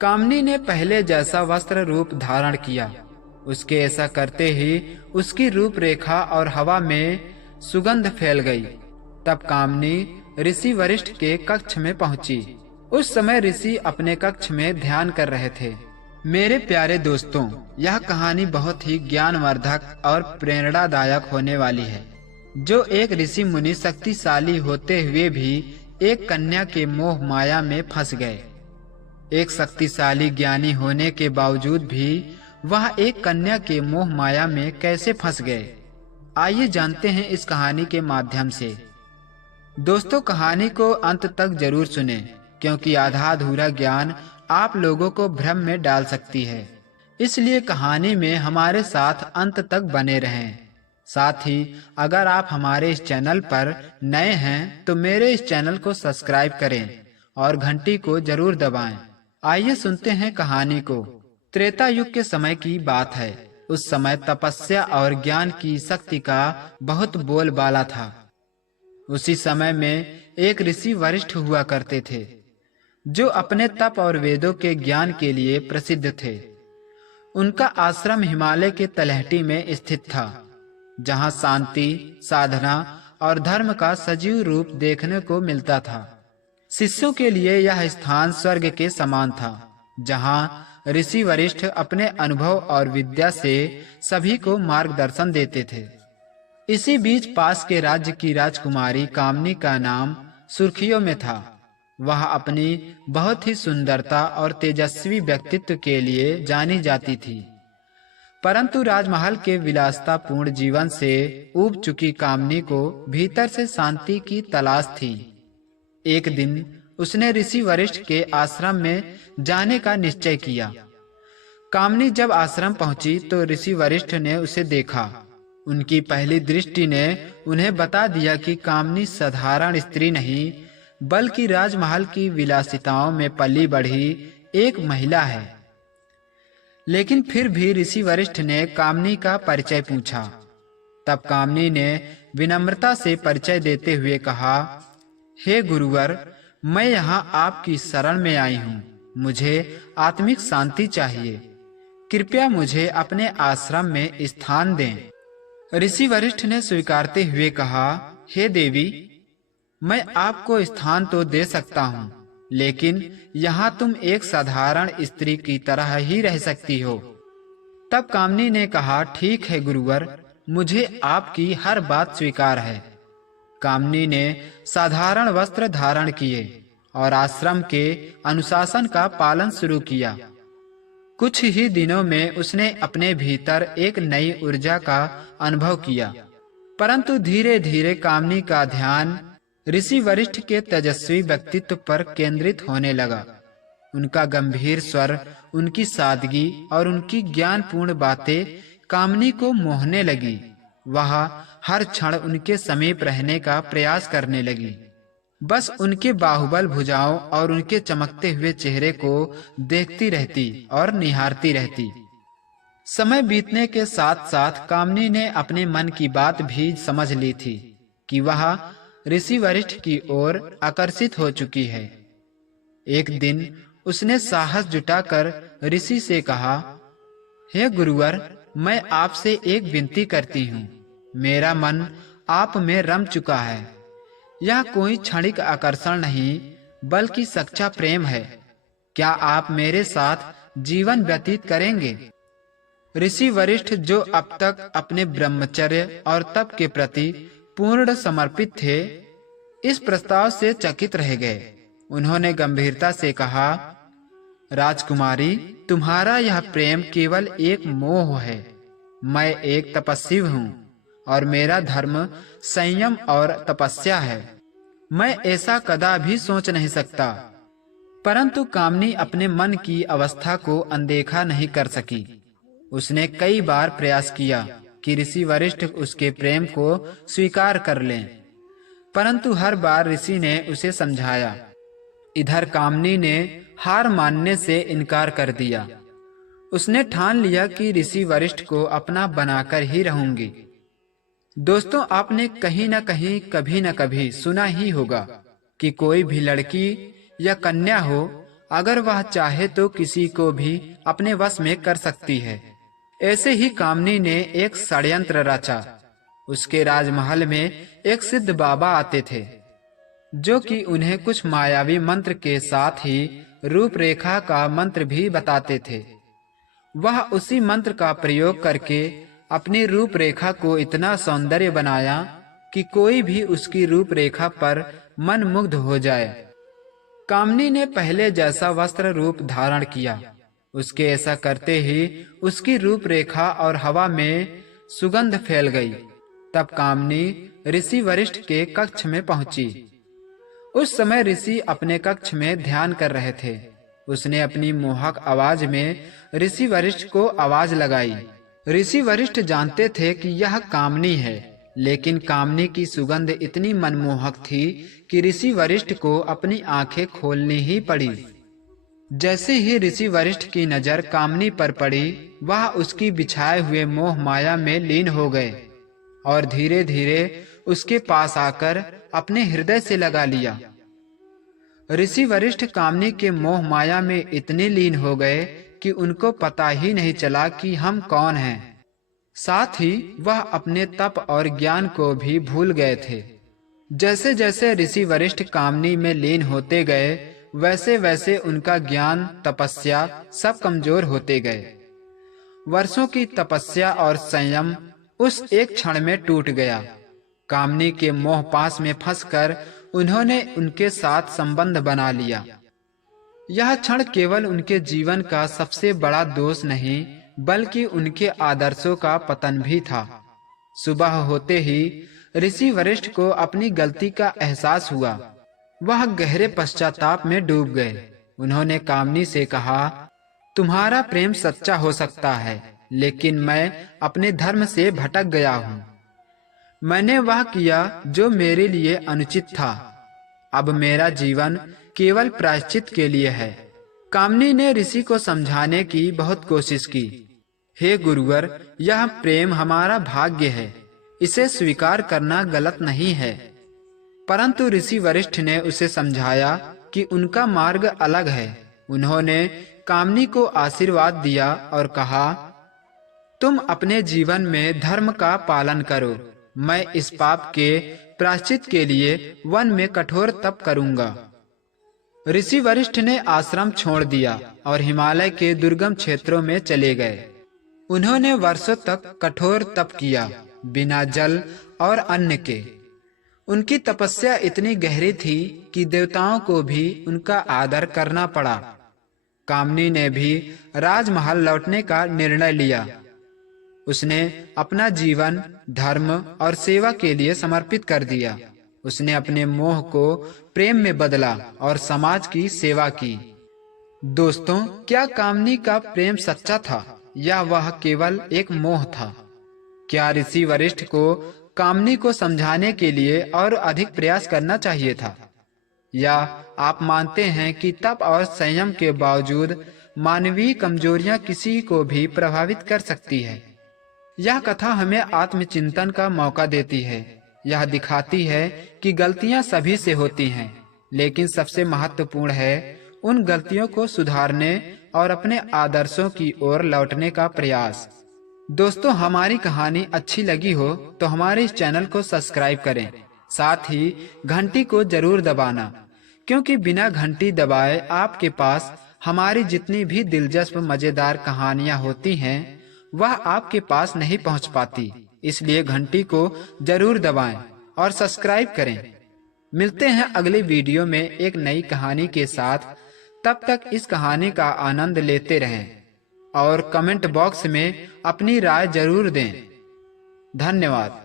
कामनी ने पहले जैसा वस्त्र रूप धारण किया। उसके ऐसा करते ही उसकी रूपरेखा और हवा में सुगंध फैल गई। तब कामनी ऋषि वरिष्ठ के कक्ष में पहुंची। उस समय ऋषि अपने कक्ष में ध्यान कर रहे थे। मेरे प्यारे दोस्तों, यह कहानी बहुत ही ज्ञानवर्धक और प्रेरणादायक होने वाली है। जो एक ऋषि मुनि शक्तिशाली होते हुए भी एक कन्या के मोह माया में फंस गए। एक शक्तिशाली ज्ञानी होने के बावजूद भी वह एक कन्या के मोह माया में कैसे फंस गए, आइए जानते हैं इस कहानी के माध्यम से। दोस्तों, कहानी को अंत तक जरूर सुनें, क्योंकि आधा अधूरा ज्ञान आप लोगों को भ्रम में डाल सकती है। इसलिए कहानी में हमारे साथ अंत तक बने रहें। साथ ही अगर आप हमारे इस चैनल पर नए हैं तो मेरे इस चैनल को सब्सक्राइब करें और घंटी को जरूर दबाएं। आइए सुनते हैं कहानी को। त्रेता युग के समय की बात है। उस समय तपस्या और ज्ञान की शक्ति का बहुत बोलबाला था। उसी समय में एक ऋषि वरिष्ठ हुआ करते थे, जो अपने तप और वेदों के ज्ञान के लिए प्रसिद्ध थे। उनका आश्रम हिमालय के तलहटी में स्थित था, जहां शांति, साधना और धर्म का सजीव रूप देखने को मिलता था। शिष्यों के लिए यह स्थान स्वर्ग के समान था, जहां ऋषि वरिष्ठ अपने अनुभव और विद्या से सभी को मार्गदर्शन देते थे। इसी बीच पास के राज्य की राजकुमारी कामनी का नाम सुर्खियों में था। वह अपनी बहुत ही सुंदरता और तेजस्वी व्यक्तित्व के लिए जानी जाती थी। परंतु राजमहल के विलासतापूर्ण जीवन से ऊब चुकी कामनी को भीतर से शांति की तलाश थी। एक दिन उसने ऋषि वरिष्ठ के आश्रम में जाने का निश्चय किया। कामनी जब आश्रम पहुंची तो ऋषि वरिष्ठ ने उसे देखा। उनकी पहली दृष्टि ने उन्हें बता दिया कि कामनी साधारण स्त्री नहीं, बल्कि राजमहल की विलासिताओं में पली बढ़ी एक महिला है। लेकिन फिर भी ऋषि वरिष्ठ ने कामनी का परिचय पूछा। तब कामनी ने विनम्रता से परिचय देते हुए कहा, हे गुरुवर, मैं यहाँ आपकी शरण में आई हूँ। मुझे आत्मिक शांति चाहिए। कृपया मुझे अपने आश्रम में स्थान दें। ऋषि वरिष्ठ ने स्वीकारते हुए कहा, हे देवी, मैं आपको स्थान तो दे सकता हूँ, लेकिन यहाँ तुम एक साधारण स्त्री की तरह ही रह सकती हो। तब कामनी ने कहा, ठीक है गुरुवर, मुझे आपकी हर बात स्वीकार है। कामनी ने साधारण वस्त्र धारण किए और आश्रम के अनुशासन का पालन शुरू किया। कुछ ही दिनों में उसने अपने भीतर एक नई ऊर्जा का अनुभव किया। परंतु धीरे धीरे कामनी का ध्यान ऋषि वरिष्ठ के तेजस्वी व्यक्तित्व पर केंद्रित होने लगा। उनका गंभीर स्वर, उनकी सादगी और उनकी ज्ञानपूर्ण बातें कामनी को मोहने लगी। वह हर क्षण उनके समीप रहने का प्रयास करने लगी। बस उनके बाहुबल भुजाओं और उनके चमकते हुए चेहरे को देखती रहती और निहारती रहती। समय बीतने के साथ साथ कामनी ने अपने मन की बात भी समझ ली थी कि वह ऋषि वरिष्ठ की ओर आकर्षित हो चुकी है। एक दिन उसने साहस जुटाकर ऋषि से कहा, हे गुरुवर, मैं आपसे एक विनती करती हूँ। मेरा मन आप में रम चुका है। यह कोई क्षणिक आकर्षण नहीं, बल्कि सच्चा प्रेम है। क्या आप मेरे साथ जीवन व्यतीत करेंगे? ऋषि वरिष्ठ, जो अब तक अपने ब्रह्मचर्य और तप के प्रति पूर्ण समर्पित थे, इस प्रस्ताव से चकित रह गए। उन्होंने गंभीरता से कहा, राजकुमारी, तुम्हारा यह प्रेम केवल एक मोह है। मैं एक तपस्वी हूँ और मेरा धर्म संयम और तपस्या है। मैं ऐसा कदा भी सोच नहीं सकता। परंतु कामनी अपने मन की अवस्था को अनदेखा नहीं कर सकी। उसने कई बार प्रयास किया कि ऋषि वरिष्ठ उसके प्रेम को स्वीकार कर लें, परंतु हर बार ऋषि ने उसे समझाया। इधर कामनी ने हार मानने से इनकार कर दिया। उसने ठान लिया कि ऋषि वरिष्ठ को अपना बनाकर ही रहूंगी। दोस्तों, आपने कहीं न कहीं कभी न कभी सुना ही होगा कि कोई भी लड़की या कन्या हो, अगर वह चाहे तो किसी को भी अपने वश में कर सकती है। ऐसे ही कामनी ने एक षड्यंत्र रचा। उसके राजमहल में एक सिद्ध बाबा आते थे, जो कि उन्हें कुछ मायावी मंत्र के साथ ही रूपरेखा का मंत्र भी बताते थे। वह उसी मंत्र का प्रयोग करके अपनी रूपरेखा को इतना सौंदर्य बनाया कि कोई भी उसकी रूपरेखा पर मन मुग्ध हो जाए। कामनी ने पहले जैसा वस्त्र रूप धारण किया। उसके ऐसा करते ही उसकी रूपरेखा और हवा में सुगंध फैल गई। तब कामनी ऋषि वरिष्ठ के कक्ष में पहुंची। उस समय ऋषि अपने कक्ष में ध्यान कर रहे थे। उसने अपनी मोहक आवाज में ऋषि वरिष्ठ को आवाज लगाई। ऋषि वरिष्ठ जानते थे कि यह कामनी है, लेकिन कामनी की सुगंध इतनी मनमोहक थी कि ऋषि वरिष्ठ को अपनी आंखें खोलनी ही पड़ी। जैसे ही ऋषि वरिष्ठ की नजर कामनी पर पड़ी, वह उसकी बिछाए हुए मोह माया में लीन हो गए और धीरे धीरे उसके पास आकर अपने हृदय से लगा लिया। ऋषि वरिष्ठ कामनी के मोह माया में इतने लीन हो गए कि उनको पता ही नहीं चला कि हम कौन हैं। साथ ही वह अपने तप और ज्ञान को भी भूल गए थे। जैसे जैसे ऋषि वरिष्ठ कामनी में लीन होते गए, वैसे वैसे उनका ज्ञान, तपस्या सब कमजोर होते गए। वर्षों की तपस्या और संयम उस एक क्षण में टूट गया। कामनी के मोह पास में फंसकर उन्होंने उनके साथ संबंध बना लिया। यह क्षण केवल उनके जीवन का सबसे बड़ा दोष नहीं, बल्कि उनके आदर्शों का पतन भी था। सुबह होते ही ऋषि वरिष्ठ को अपनी गलती का एहसास हुआ। वह गहरे पश्चाताप में डूब गए। उन्होंने कामनी से कहा, तुम्हारा प्रेम सच्चा हो सकता है, लेकिन मैं अपने धर्म से भटक गया हूँ। मैंने वह किया जो मेरे लिए अनुचित था। अब मेरा जीवन केवल प्रायश्चित के लिए है। कामनी ने ऋषि को समझाने की बहुत कोशिश की। हे गुरुवर, यह प्रेम हमारा भाग्य है, इसे स्वीकार करना गलत नहीं है। परंतु ऋषि वरिष्ठ ने उसे समझाया कि उनका मार्ग अलग है। उन्होंने कामनी को आशीर्वाद दिया और कहा, तुम अपने जीवन में धर्म का पालन करो। मैं इस पाप के प्रायश्चित के लिए वन में कठोर तप करूंगा। ऋषि वरिष्ठ ने आश्रम छोड़ दिया और हिमालय के दुर्गम क्षेत्रों में चले गए। उन्होंने वर्षों तक कठोर तप किया, बिना जल और अन्न के। उनकी तपस्या इतनी गहरी थी कि देवताओं को भी उनका आदर करना पड़ा। कामनी ने भी राजमहल लौटने का निर्णय लिया। उसने अपना जीवन धर्म और सेवा के लिए समर्पित कर दिया। उसने अपने मोह को प्रेम में बदला और समाज की सेवा की। दोस्तों, क्या कामनी का प्रेम सच्चा था या वह केवल एक मोह था? क्या ऋषि वरिष्ठ को कामनी को समझाने के लिए और अधिक प्रयास करना चाहिए था? या आप मानते हैं कि तप और संयम के बावजूद मानवीय कमजोरियां किसी को भी प्रभावित कर सकती है? यह कथा हमें आत्मचिंतन का मौका देती है। यह दिखाती है कि गलतियां सभी से होती हैं, लेकिन सबसे महत्वपूर्ण है उन गलतियों को सुधारने और अपने आदर्शों की ओर लौटने का प्रयास। दोस्तों, हमारी कहानी अच्छी लगी हो तो हमारे इस चैनल को सब्सक्राइब करें। साथ ही घंटी को जरूर दबाना, क्योंकि बिना घंटी दबाए आपके पास हमारी जितनी भी दिलचस्प मजेदार कहानियां होती हैं वह आपके पास नहीं पहुंच पाती। इसलिए घंटी को जरूर दबाएं और सब्सक्राइब करें। मिलते हैं अगले वीडियो में एक नई कहानी के साथ। तब तक इस कहानी का आनंद लेते रहें और कमेंट बॉक्स में अपनी राय जरूर दें। धन्यवाद।